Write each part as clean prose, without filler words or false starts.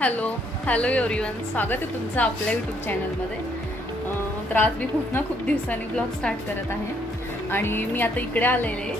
Hello everyone, स्वागत आहे तुमचं आपल्या यूट्यूब चॅनलमध्ये. तर आज मी पुन्हा खूप दिवसांनी ब्लॉग स्टार्ट करत आहे आणि मी आता इकडे आलेले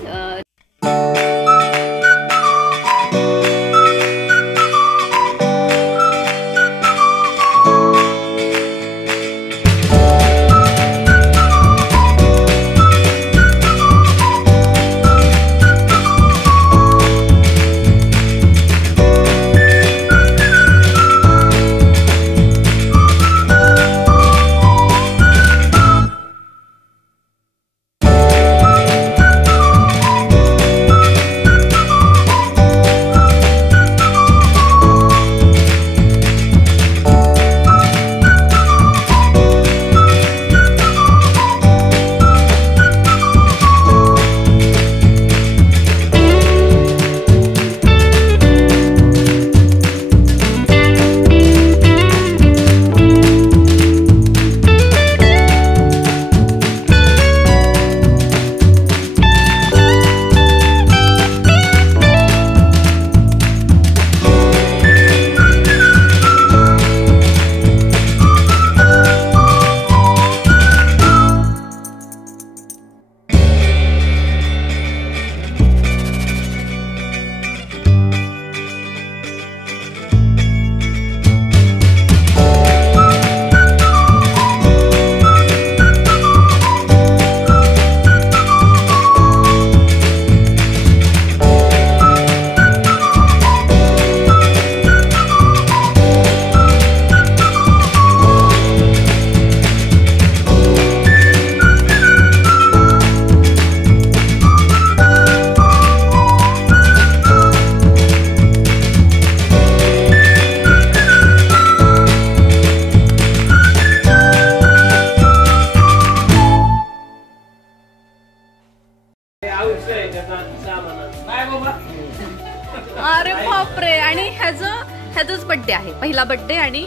अरे बापरे. आणि ह्याचाच बर्थडे आहे, पहिला बर्थडे आणि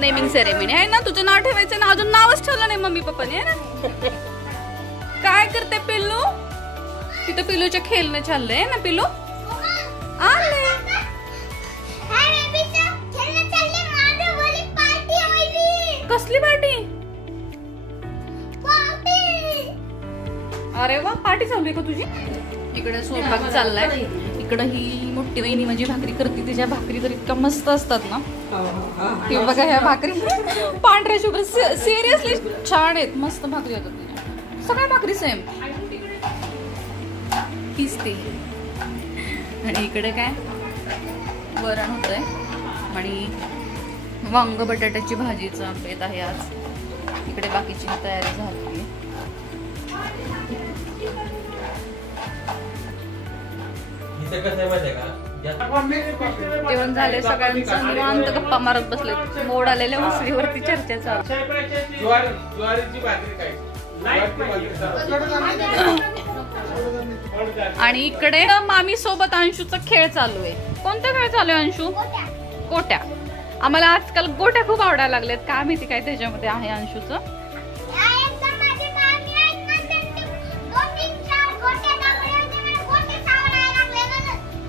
नेमिंग सेरेमनी आहे ना. तुझं नाव ठेवायचं ना, अजून नावच ठेवलं नाही मम्मी पप्पाने ना. काय करते पिल्लू? तिथं पिल्लूच्या खेळणं चाललंय ना. पिल्लू आले. कसली पार्टी? अरे वा, पार्टी चालू आहे का तुझी? इकडे स्वयंपाक चाललाय. इकडे ही मोठी वहिनी म्हणजे भाकरी करते. तिच्या भाकरी तर इतक्या मस्त असतात ना. हे बघा, ह्या भाकरी पांढऱ्या शुभ्र सिरियसली छान आहेत, मस्त भाकरी होतात तिच्या. सगळ्या भाकरी सेम हीच ती. आणि इकडे काय वरण होतंय आणि वांग बटाट्याची भाजीचा बेत आहे आज. इकडे बाकीची तयारी झाली. जेवण झाले, सगळ्यांचं निवांत गप्पा मारत बसले. मोड आलेल्या उसळीवरती चर्चा चालू. आणि इकडे मामी सोबत अंशूचा खेळ चालू आहे. कोणता खेळ चालू आहे अंशू? गोट्या. आम्हाला आजकाल गोट्या खूप आवडायला लागल्यात. काय माहिती काय त्याच्यामध्ये आहे अंशूचं.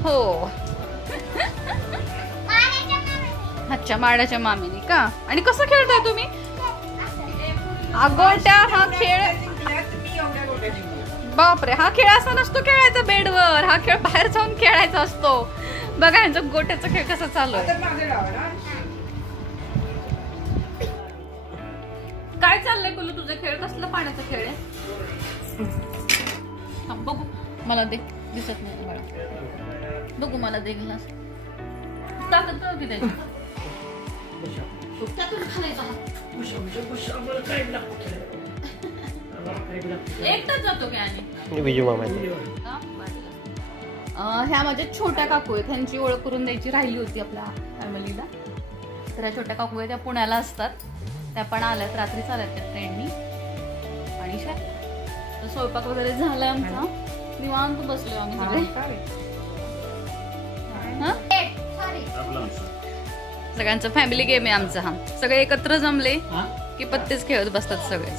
हो, अच्छा, माडाच्या मामीने का. आणि कसं खेळताय तुम्ही? गोट्या हा खेळ, बापरे, हा खेळ असा नसतो खेळायचा बेडवर. हा खेळ बाहेर जाऊन खेळायचा असतो. बघा यांचा गोट्याचा खेळ कसा चालू आहे. काय चाललंय कुलू तुझा खेळ? कसला पाण्याचा खेळ आहे? बघू, मला दे, दिसत नाही मला. बघू, मला दे ग्लास. ताकद की त्याची. एकटाच जातो काय? ह्या माझ्या छोट्या काकू आहेत. त्यांची ओळख करून द्यायची राहिली होती आपल्या फॅमिलीला. तर ह्या छोट्या काकू त्या पुण्याला असतात. त्या पण आल्यात, रात्रीच आल्यात त्या ट्रेननी. आणि स्वयंपाक वगैरे झालाय आमचा. निवांत बसलो आम्ही सगळे. सगळ्यांचा फॅमिली गेम आहे आमचा हा. सगळे एकत्र जमले की पत्तेच खेळत बसतात सगळे.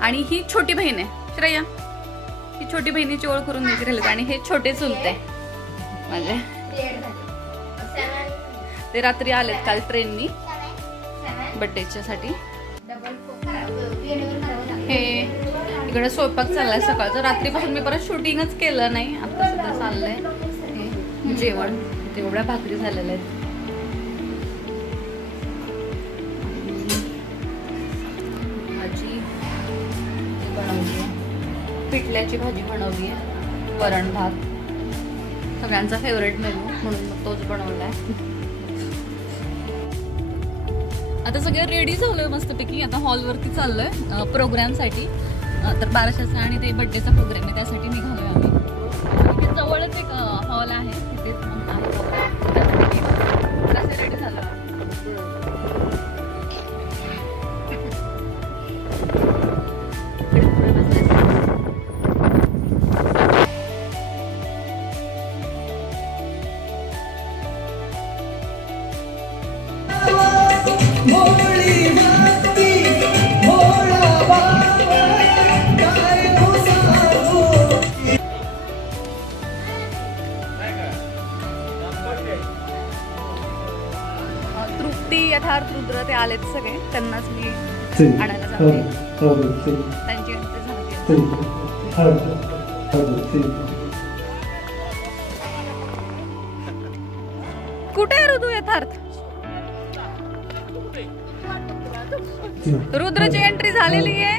आणि ही छोटी बहीण आहे श्रेया. ही छोटी बहिणीची ओळख करून द्यायची राहिली. आणि हे छोटे चुलते माझे. ते रात्री आलेत काल ट्रेननी बर्थडेच्या साठी. हे इकडे स्वयंपाक चाललाय सकाळचं. रात्रीपासून मी परत शूटिंगच केलं नाही. आता सध्या चाललंय हे जेवण. तेवढ्या भाकरी झालेल्या आहेत. भाजी बनवली आहे, पिठल्याची भाजी बनवली आहे, वरण भात. सगळ्यांचा फेवरेट मेनू म्हणून मग तोच बनवलाय. आता सगळं रेडी झालोय मस्तपैकी. आता हॉलवरती चाललोय प्रोग्रामसाठी. तर बारशाचा आणि ते बर्थडेचा प्रोग्राम आहे त्यासाठी निघालोय आम्ही. इथे जवळच एक हॉल आहे तिथे रेडी झालं. तृप्ती यथार्थ रुद्र ते आलेत सगळे. त्यांनाच मी आणायला जाते. त्यांची कुठे आहे ऋतू यथार्थ? रुद्रची एंट्री झालेली आहे.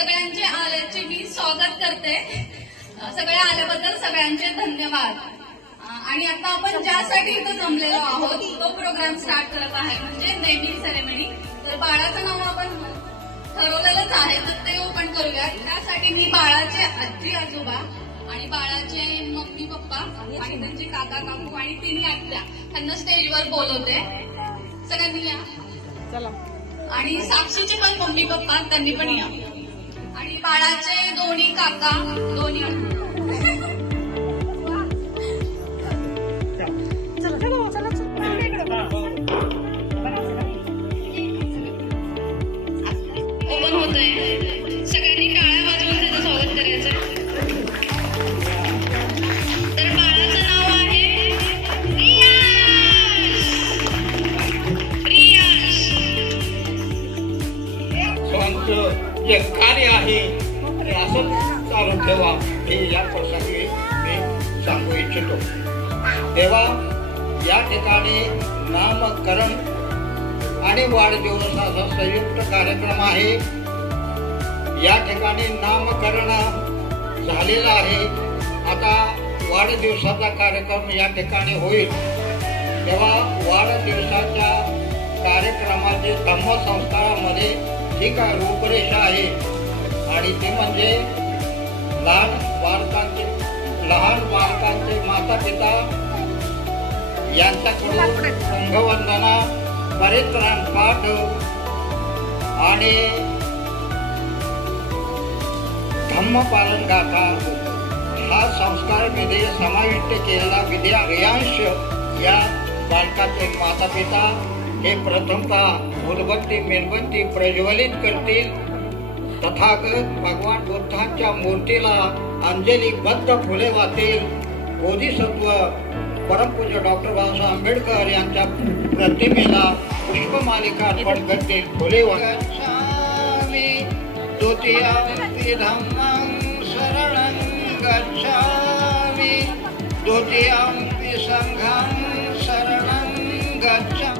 सगळ्यांचे आल्याचे मी स्वागत करते. सगळे आल्याबद्दल सगळ्यांचे धन्यवाद. आणि आता आपण ज्यासाठी इथं जमलेलो आहोत तो प्रोग्राम स्टार्ट करत आहे, म्हणजे नेमिंग सेरेमनी. तर बाळाचं नाव आपण ठरवलेलंच आहे, तर ते ओपन करूया. त्यासाठी मी बाळाचे आजी आजोबा आणि बाळाचे मम्मी पप्पा आणि त्यांचे काका काकू आणि तिन्ही आत्या त्यांना स्टेजवर बोलवते. सगळ्यांनी या. चला. आणि साक्षीचे पण मम्मी पप्पा त्यांनी पण या. आणि बाळाचे दोन्ही काका दोन्ही ओपन होत आहे. सगळ्यांनी टाळ्या वाजवून त्याचं स्वागत करायचं. तर बाळाचं नाव आहे प्रियांश. स्वांचं जे कार्य आहे ते असंच चालू ठेवा हे या प्रसंगी मी सांगू इच्छितो. तेव्हा या ठिकाणी नामकरण आणि वाढदिवसाचा संयुक्त कार्यक्रम आहे. या ठिकाणी नामकरण झालेलं आहे. आता वाढदिवसाचा कार्यक्रम या ठिकाणी होईल. तेव्हा वाढदिवसाच्या कार्यक्रमाची धम्मसंस्कारामध्ये जी काय रूपरेषा आहे आणि ती म्हणजे लहान बालकांचे माता पिता यांच्याकडून संघवंदना, परित्राण पाठ आणि धम्मपालन गाथा हा संस्कार विधी समाविष्ट केलेला विद्यार्यांश या बालकाचे माता पिता हे प्रथमतः उदबत्ती मेणबत्ती प्रज्वलित करतील. तथागत भगवान बुद्धांच्या मूर्तीला अंजलीबद्ध फुले वाहतील. बोधिसत्व परमपूज्य डॉक्टर बाबासाहेब आंबेडकर यांच्या प्रतिमेला पुष्पमालिका अर्पण करतील. फुले गच्छामि द्वितीयंपि धम्मं शरणं गच्छामि द्वितीयंपि संघं शरणं गच्छामि.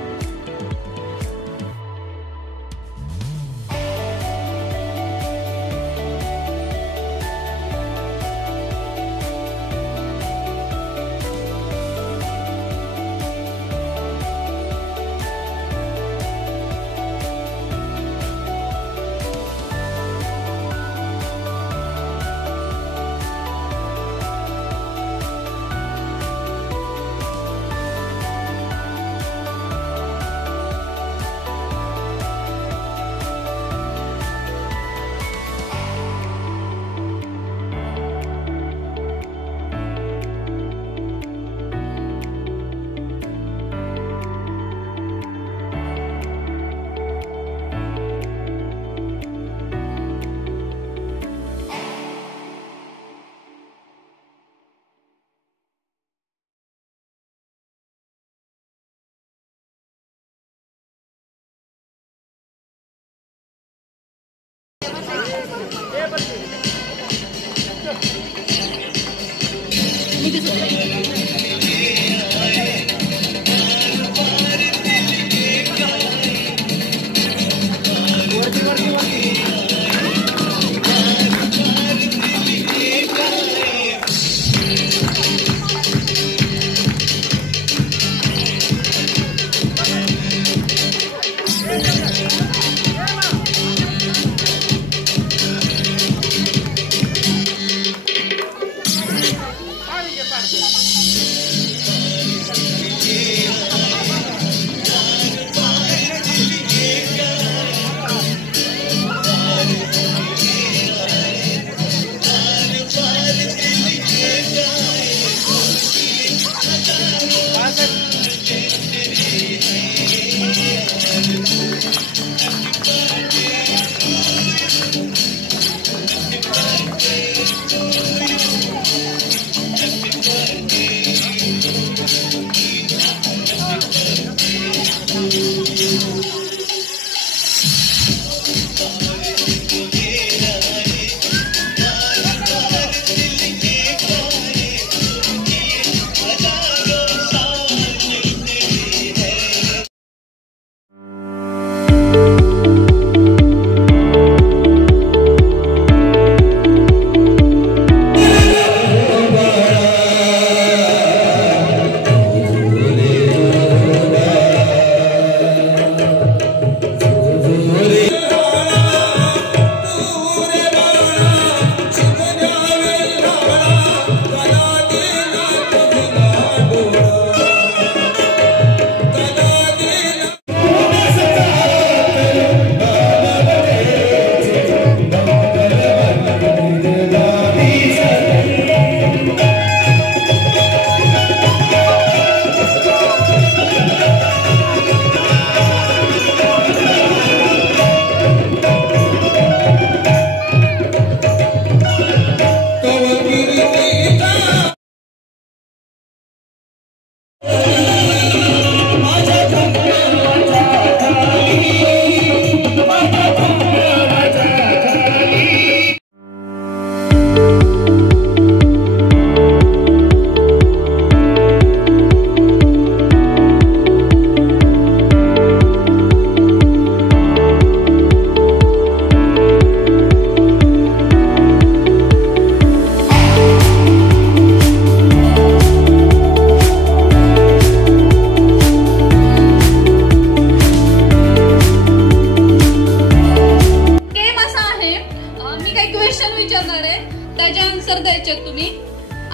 करायचे तुम्ही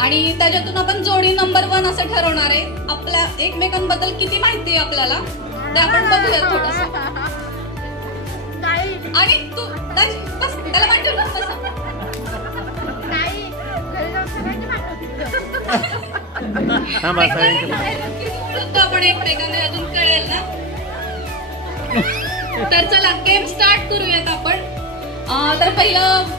आणि त्याच्यातून आपण जोडी नंबर 1 असं ठरवणार आहे. आपल्या एकमेकांबद्दल किती माहिती आहे आपल्याला ते आपण बघूया थोडस. आणि तू बस त्याला माहिती ना बस. आपण एकमेकांना अजून कळेल ना. तर चला गेम स्टार्ट करूयात आपण. तर पहिलं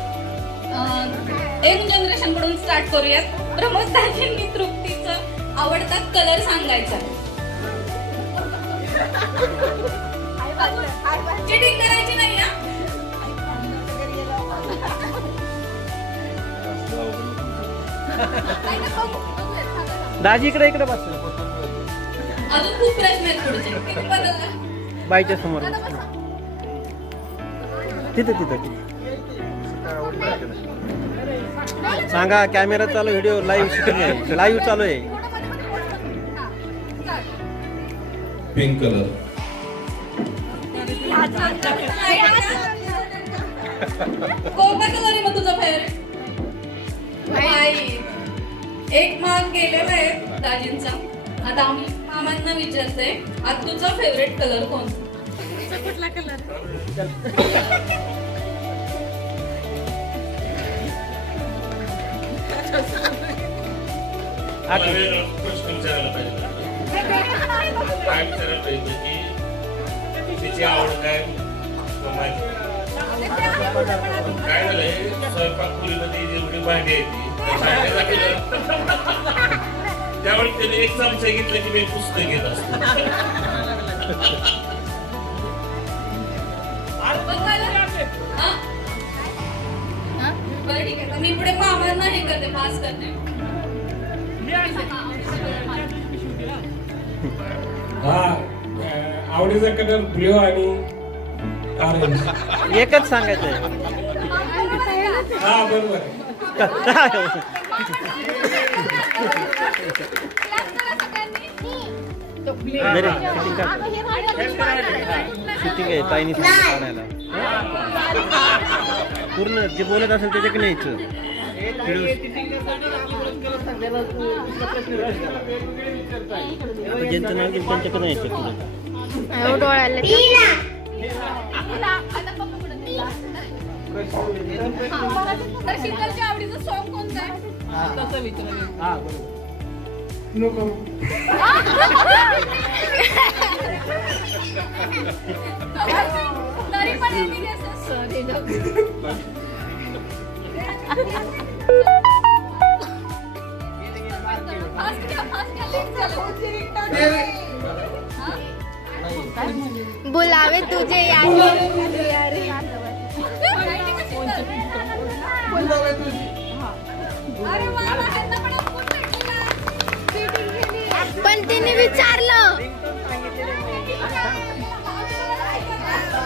यंग जनरेशन कडून स्टार्ट करूयात. प्रमोद दाजींनी तृप्तीचं आवडता कलर सांगायचा. चिटिंग करायची नाही ना. दाजी इकडे बस. अजून खूप प्रश्न आहेत पुढचे. बाईच्या समोर तिथे सांगा. कॅमेरा चालू, व्हिडिओ लाईव्ह शूटिंग आहे, लाईव्ह चालू आहे. Pink colour. कोणता कलर आहे मग तुझा फेवरेट? एक मार्क गेलेला आहे दाजींचा. आता आम्ही मामांना विचारतोय, आता तुझा फेवरेट कलर कोणता? कुठला कलर? प्रश्न विचारायला पाहिजे. काय विचारायला पाहिजे की तिची आवड काय माहिती. काय झालंय स्वयंपाकखोलीमध्ये जेवढी भांडी आहे त्यावेळी त्याने एक चमचा घेतला की मी पुस्तक घेत असतो. बरं ठीक आहे. मी पुढे मामांना हे करते, पास करते. हा आवडीचा कलर ब्ल्यू आणि ऑरेंज. एकच सांगायचंय. हा बरोबर. शूटिंग आहे ताईनी काढायला. पूर्ण जे बोलत असेल त्याच्याकडे न्यायचं. ज्यांचं नाव घेईल त्यांच्याकडे न्यायचं. आवडीचं सॉन्ग कोणतं आहे? तरी पण बुलावे तुझे पण तिने विचारलं.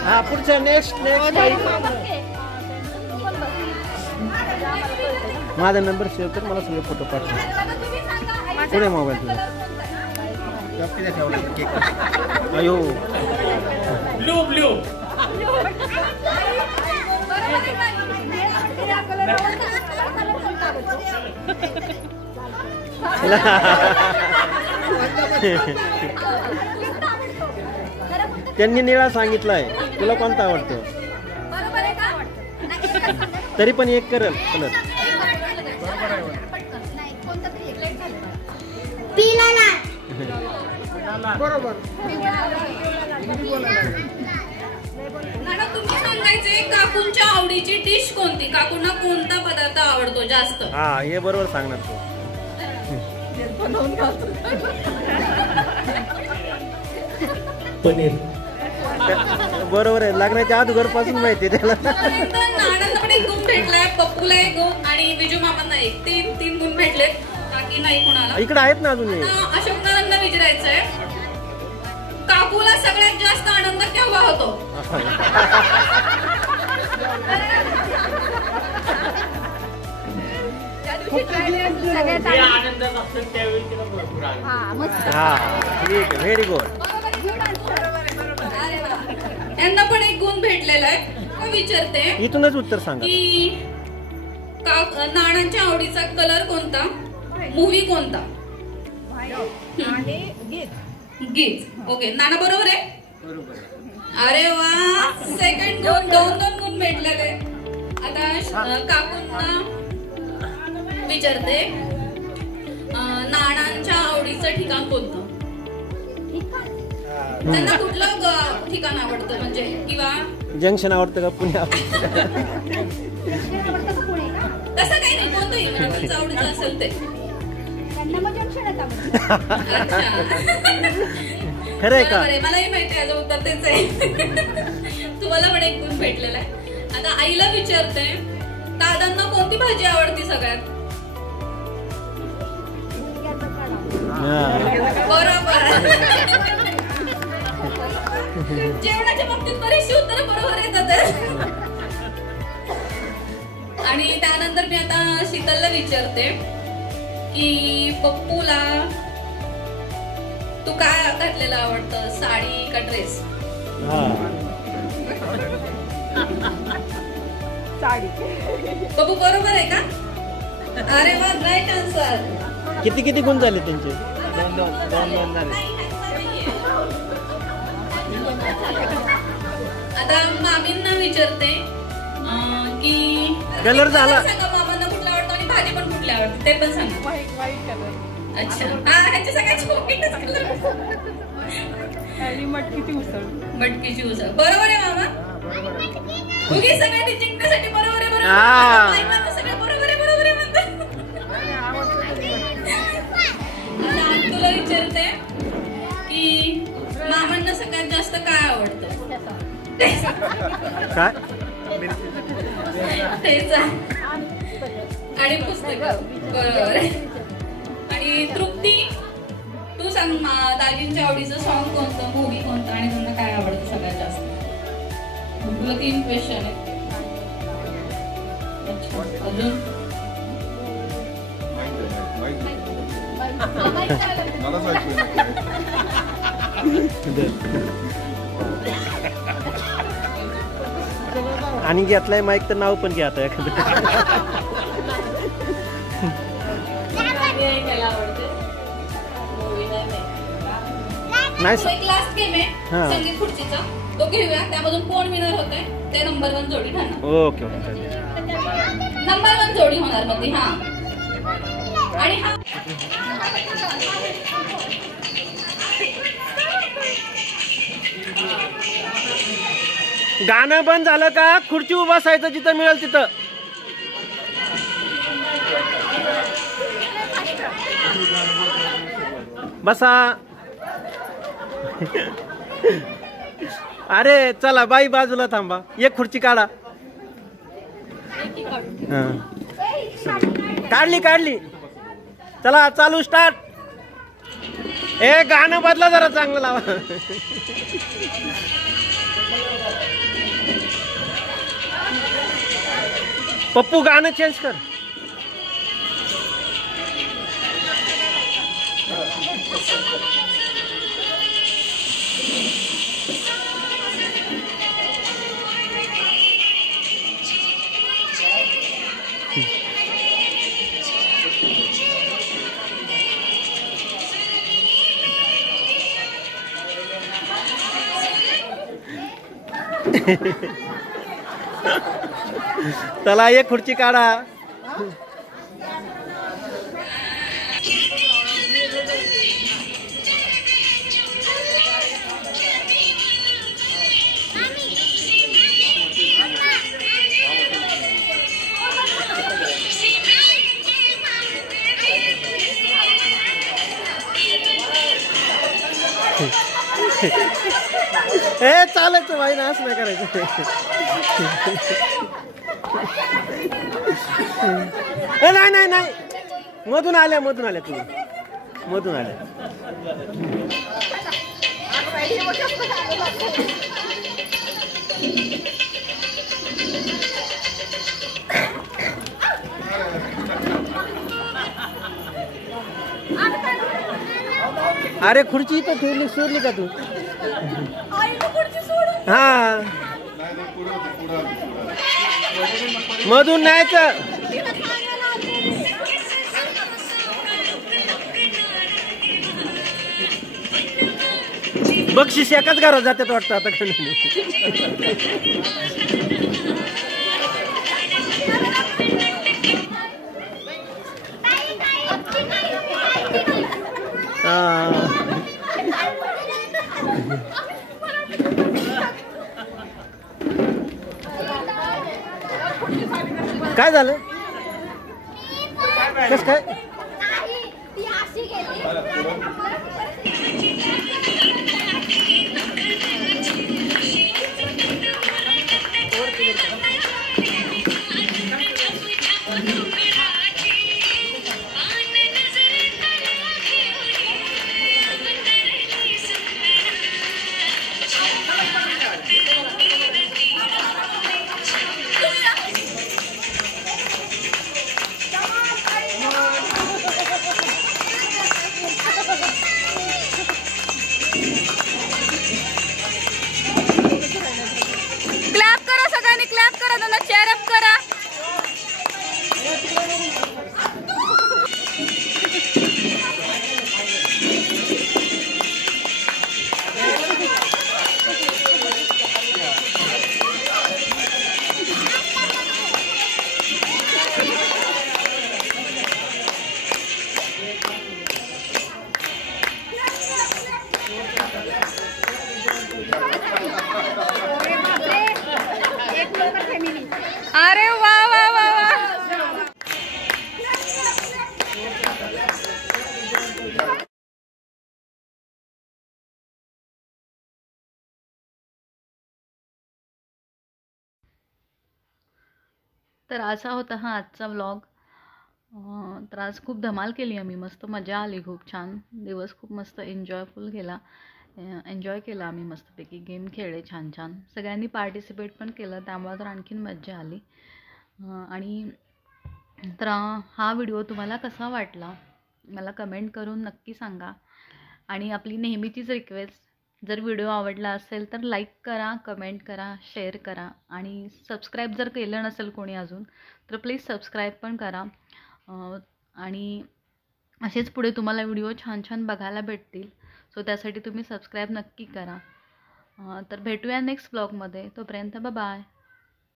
हा पुढचं नेक्स्ट. माझा नंबर सेव्ह कर, मला सगळे फोटो पाठव. पुढे मोबाईल तुझा. अयो ब्ल्यू ब्ल्यू. त्यांनी निळा सांगितलाय. तुला कोणता आवडतो? तरी पण एक करेल कलर. बरोबर. तुम्ही सांगायचे काकूंच्या आवडीची डिश कोणती? काकूंना कोणता पदार्थ आवडतो जास्त? हा हे बरोबर सांगणार तू. पनीर. बरोबर आहे. लग्नाच्या अगोदर पासून माहिती आहे त्याला. नानांना पण एक गुण भेटलाय, पप्पूला एक गुण आणि विजू मामांना एक. तीन गुण भेटलेत. बाकी नाही कुणाला. इकडे आहेत ना अजून. अशोक नानांना विचारायचंय, काकूला सगळ्यात जास्त आनंद केव्हा होतो? Very good. यांना पण एक गुण भेटलेला आहे. विचारते इथूनच उत्तर सांगा. की नानांच्या आवडीचा कलर कोणता, मूवी कोणता? गीत. ओके, नाना बरोबर आहे. अरे वा, सेकंड गुण, 2 गुण भेटलेले. आता काकूंना विचारते, नानांच्या आवडीचं ठिकाण कोणतं? त्यांना कुठलं ठिकाण आवडतं, म्हणजे किंवा जंक्शन आवडतं का पुणे तसं काही नाही, कोणतंही त्यांचं आवडीचं असेल ते. खरंय का? मलाही माहिती आहे, उत्तर तेच आहे. तुम्हाला पण 1 गुण भेटलेला आहे. आता आईला विचारते, दादांना कोणती भाजी आवडती सगळ्यात? बरोबर. जेवणाच्या बाबतीत बरीचशी उत्तरं बरोबर येतात. आणि त्यानंतर मी आता शीतलला विचारते की पप्पूला तू काय घातलेलं आवडतं, साडी का ड्रेस? साडी. पप्पू बरोबर आहे का? अरे वा, राईट आन्सर. किती गुण झाले त्यांचे? 2 झाले. आता मामींना विचारते की कलर झाला. सांगा मामांना कुठला आवडतो आणि भाजी पण कुठली आवडते ते पण सांगा. White colour. अच्छा, हा, ह्याचे सगळ्यात चॉकलेटच कलर. आणि मटकीची उसळ. मटकीची उसळ. बरोबर आहे मामा. उगी सगळ्यांनी जिंकण्यासाठी बरोबर आहे, बरोबर सगळं बरोबर आहे, बरोबर आहे म्हणतात. आता तुला विचारते की मामांना सगळ्यात जास्त काय आवडतं? काय? आणि पुस्तक. बरोबर. आणि तृप्ती, तू सांग, दाजींच्या आवडीचं सॉन्ग कोणतं, मूवी कोणतं आणि त्यांना काय आवडतं सगळ्यात जास्त? तुला 3 क्वेश्चन आहेत. अजून आणि घेतलाय माईक तर नाव पण घ्या आता एखादं. नाही. एक लास्ट गेम आहे संगीत खुर्चीचा, तो घेऊया. त्यामधून कोण विनर होतंय ते नंबर 1 जोडी ठरणार. ओके. नंबर 1 जोडी होणार मग ती. हा, आणि हा गाणं बंद झालं का खुर्ची उभा असायचं जिथं मिळेल तिथं. बसा. अरे चला बाई बाजूला थांबा, एक खुर्ची काढा. काढली. चला चालू, स्टार्ट. ए गाणं बदला जरा, चांगलं लावा. पप्पू गाणं चेंज कर. चला एक खुर्ची काढा. ए चालायचं बाई ना, असं नाही करायचं. नाही, मधून आल्या तुम्ही, मधून आल्या. अरे खुर्ची इथं ठेवली, सोडली का तू? हा, मधून न्यायचं. बक्षीस एकाच घरात जातात वाटतं आता कंटिन्यू. काय झालं कस काय क्लॅप करा सगळ्यांनी, क्लॅप करा, त्यांना चेअर अप करा. अरे वा वा वा वा. तर असा होता हा आजचा व्लॉग. तर आज खूप धमाल केली आम्ही, मस्त मजा आली, खूप छान दिवस, खूप मस्त एन्जॉयफुल गेला. एन्जॉय केला आम्ही मस्तपैकी, गेम खेळले छान छान, सगळ्यांनी पार्टिसिपेट पण केलं, त्यामुळे तर आणखीन मजा आली. आणि तर हा व्हिडिओ तुम्हाला कसा वाटला मला कमेंट करून नक्की सांगा. आणि आपली नेहमीचीच रिक्वेस्ट, जर व्हिडिओ आवडला असेल तर लाईक करा, कमेंट करा, शेअर करा आणि सबस्क्राईब जर केलं नसेल कोणी अजून तर प्लीज सबस्क्राईब पण करा. आणि असेच पुढे तुम्हाला व्हिडिओ छान छान बघायला भेटतील. सो त्यासाठी तुम्ही सबस्क्राईब नक्की करा. तर भेटूया नेक्स्ट ब्लॉगमध्ये. तोपर्यंत बाय.